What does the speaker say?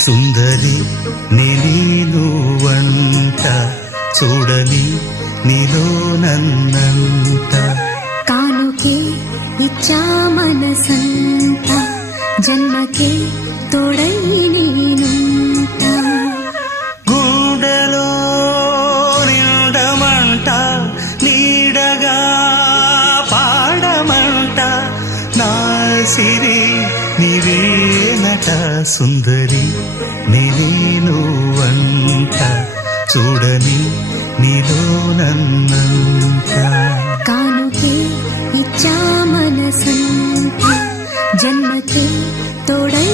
సుందరి నేను వంట చూడని నీలో నన్నంత కానుకే ఇచ్చా మనసంత జన్మకే తోడై నేనుంట గుండెలో నిండమంట నీడగా పాడమంట నా సిరి నీవేనట సుందరి నేను వంట చూడని నీలో నన్నంత కానుకే ఇచ్చా మనసంత జన్మకే తోడై